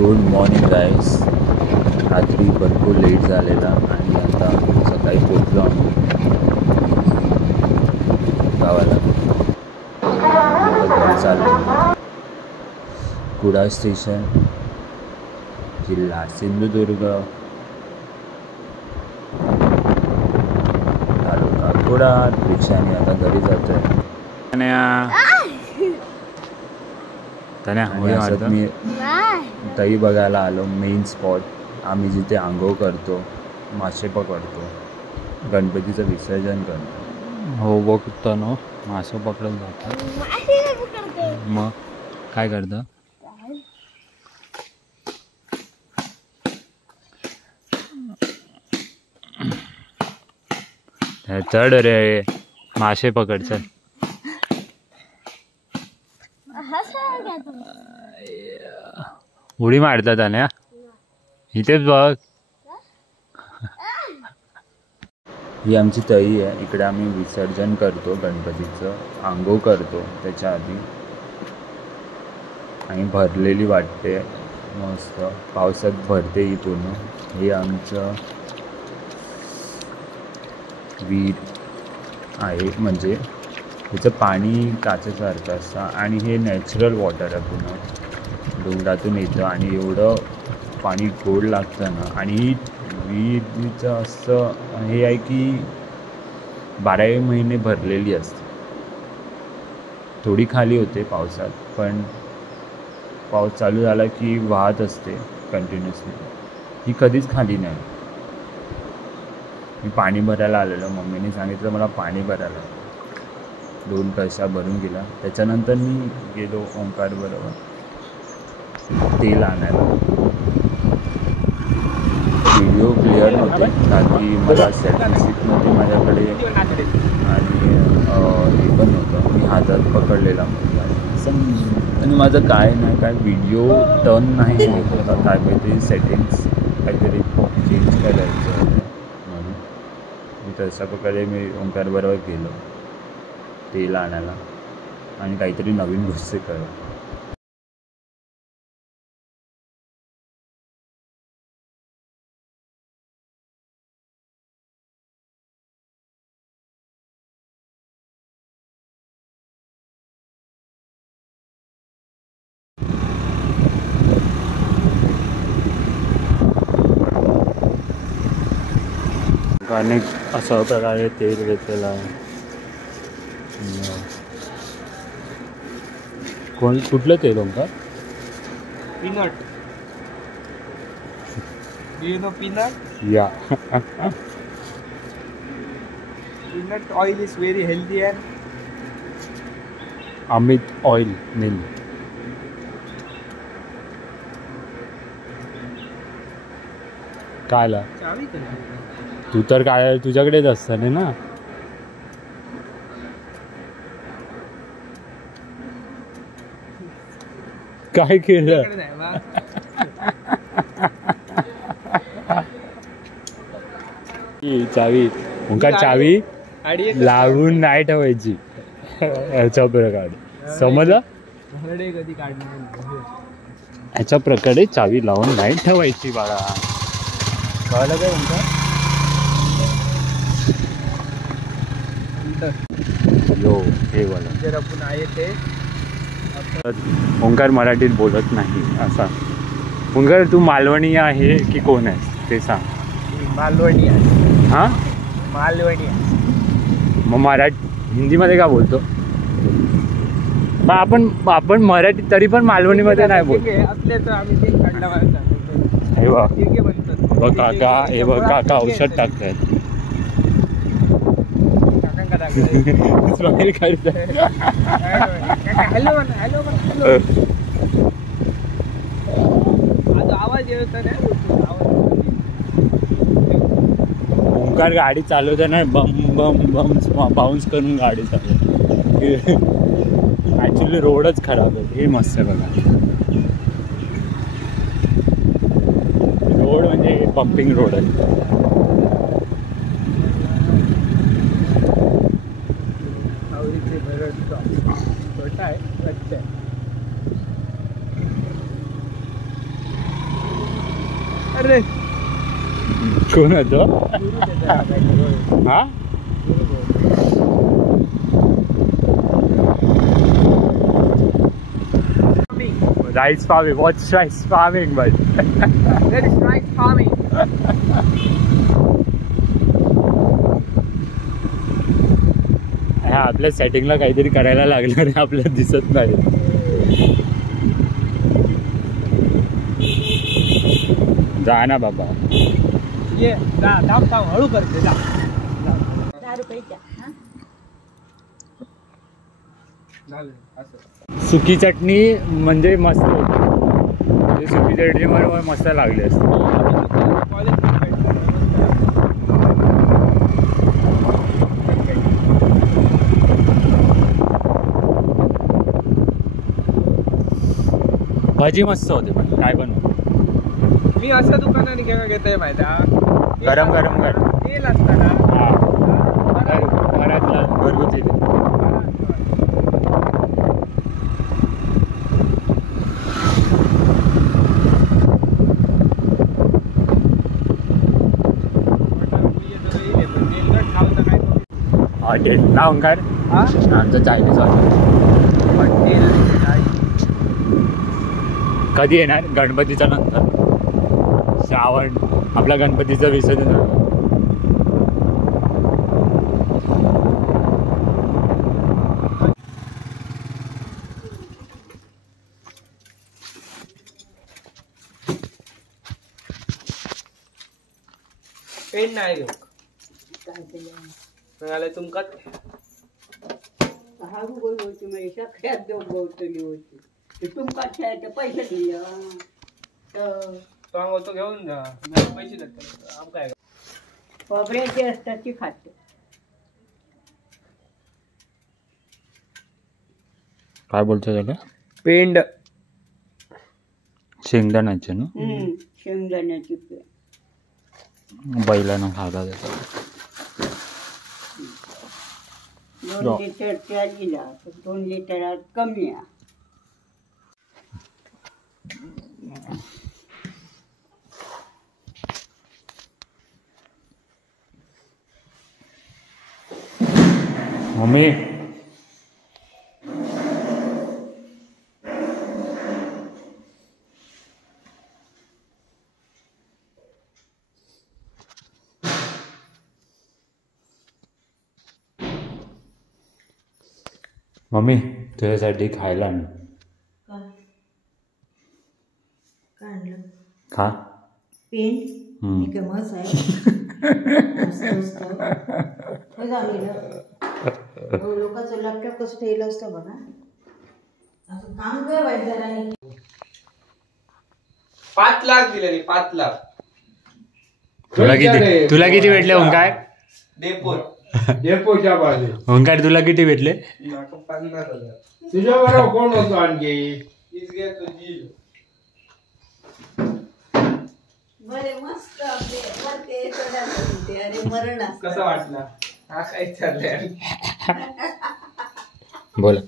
Good morning guys. रात्री भरपूर late झालेला आणि आता सकाळी पोचलो आम्ही गावाला. घरी चाललो. कुडाळ स्टेशन, जिल्हा सिंधुदुर्ग, तालुका कुडाळ. रिक्षाने आता घरी जातोय. मी तई बघायला आलो. मेन स्पॉट आम्ही जिथे आंघोळ करतो, मासे पकडतो, गणपतीचं विसर्जन करतो. हो बघतो ना, मासे पकडत जातात. मग काय करतं? चढ रे, मासे पकड. चल उडी मारतात आणि इथेच बघ. ही आमची तळी आहे. इकडे आम्ही विसर्जन करतो गणपतीचं, आंघोळ करतो त्याच्या आधी. आणि भरलेली वाटते मस्त, पावसात भरते ही पूर्ण. हे आमचं विहीर आहे, म्हणजे त्याचं पाणी काचेसारखं असतं आणि हे नॅचरल वॉटर आहे. पूर्ण डोंगरातून येतं आणि एवढं पाणी गोड लागतं ना. आणि विहिरीचं असं हे आहे की 12 महिने भरलेली असते. थोडी खाली होते पावसात, पण पाऊस चालू झाला की वाहत असते कंटिन्युअसली. ही कधीच खाली नाही. मी पाणी भरायला आलेलो. मम्मीने सांगितलं मला पाणी भरायला. 2 कळशा भरून गेला. त्याच्यानंतर मी गेलो ओंकार बरोबर तेल आणायला. व्हिडिओ क्लिअर नव्हते कारण की मला सेल्फी स्टिक नव्हती माझ्याकडे आणि हे पण नव्हतं. मी हातात पकडलेला आणि माझं काय नाही काय व्हिडिओ टर्न नाही होत होता. काय काहीतरी सेटिंग्स काहीतरी चेंज करायचं होतं म्हणून मी तशा प्रकारे मी ओंकार बरोबर गेलो तेल आणायला आणि काहीतरी नवीन गोष्टी करा. अनेक अशा प्रकारे तेल घेतलेलं आहे. कुठलं तेल Omkar? Peanut. You know peanut? Yeah. Peanut oil is very healthy and Amit oil mill. कायला चावी तू तर काय तुझ्याकडेच असतं ना. काय केलं? चावी ओंकार चावी लावून नाही ठेवायची. याच्या प्रकारे समजलं? कधी काढणार? याच्या प्रकारे चावी लावून नाही ठेवायची बाळा. कळलं काय ओंकार? यो हे वाला जर आपण आहे ते ओंकार मराठीत बोलत नाही असा. ओंकार तू मालवणी आहे की कोण आहेस ते सांग. मालवणी आहे. हां मालवणी आहे. मग हिंदीमध्ये का बोलतो? मग आपण मराठी तरी पण मालवणीमध्ये नाही बोलतो. आपल्याच आम्ही ते काढला. हे बघ काका, हे बघ काका औषध टाकतायत. स्माईल करताय. Hello hello hello. आवाज येत ओंकार गाडी चालवताना बम बम बम बाउन्स करून गाडी चालवते. ॲक्च्युली रोडच खराब आहे. हे मस्त आहे बघा. रोड म्हणजे पंपिंग रोड आहे. अरे कोण होतो हा rice farming what's rice farming but That is rice farming. आपल्या सेटिंगला काहीतरी करायला लागणार आहे आपल्याला दिसत नाही जा ना बाबा ये जा थांब थांब हळू करते जा 10 रुपयाच्या हा झालं असं सुकी चटणी म्हणजे मस्त होती सुकी चटणी बरोबर मस्त लागली असते भाजी मस्त होती पण काय पण मी असं दुकानाने घेतोय माहिती गरम गरम तेल असतं ना घरातला घरगुती हॉटेल ना ओंकार आमचं चायनीज हॉटेल कधी येणार गणपतीच्या नंतर श्रावण आपला गणपतीचं विसर्जन झालं पेन नाही घेऊ काय केलं मिळालं तुमका 10 रुपये होती म्हणजे सगळ्यात दोन गवतली होती ते तुमका खेळायचे पैसे दिले तर सांग होतो घेऊन जा नाही पैसे देतात आम काय खोबऱ्याची असतात ती खाते काय बोलतो त्याला पेंड शेंगदाण्याचे ना शेंगदाण्याची पेंड बैलानं खायला देतात 2 लिटर तेल दिला तर 2 लिटरात कमी आहे मम्मी मम्मी तुझ्यासाठी खायला आण खा पेन हम्म. काय मस्त आहे मस्त असतं हो झालेलं लोकांचं लॅपटॉप कसं ठेवलं असतं बघा असं काम कर वाईट 5 लाख दिले 5 लाख तुला किती भेटले ओंकार डेपोच्या बाजू ओंकार तुला किती भेटले 50,000 तुझ्या बरोबर कोण होतो आणखी बरे मस्त आपले अरे मरण असतं कसं वाटलं हा काय चाललंय बोला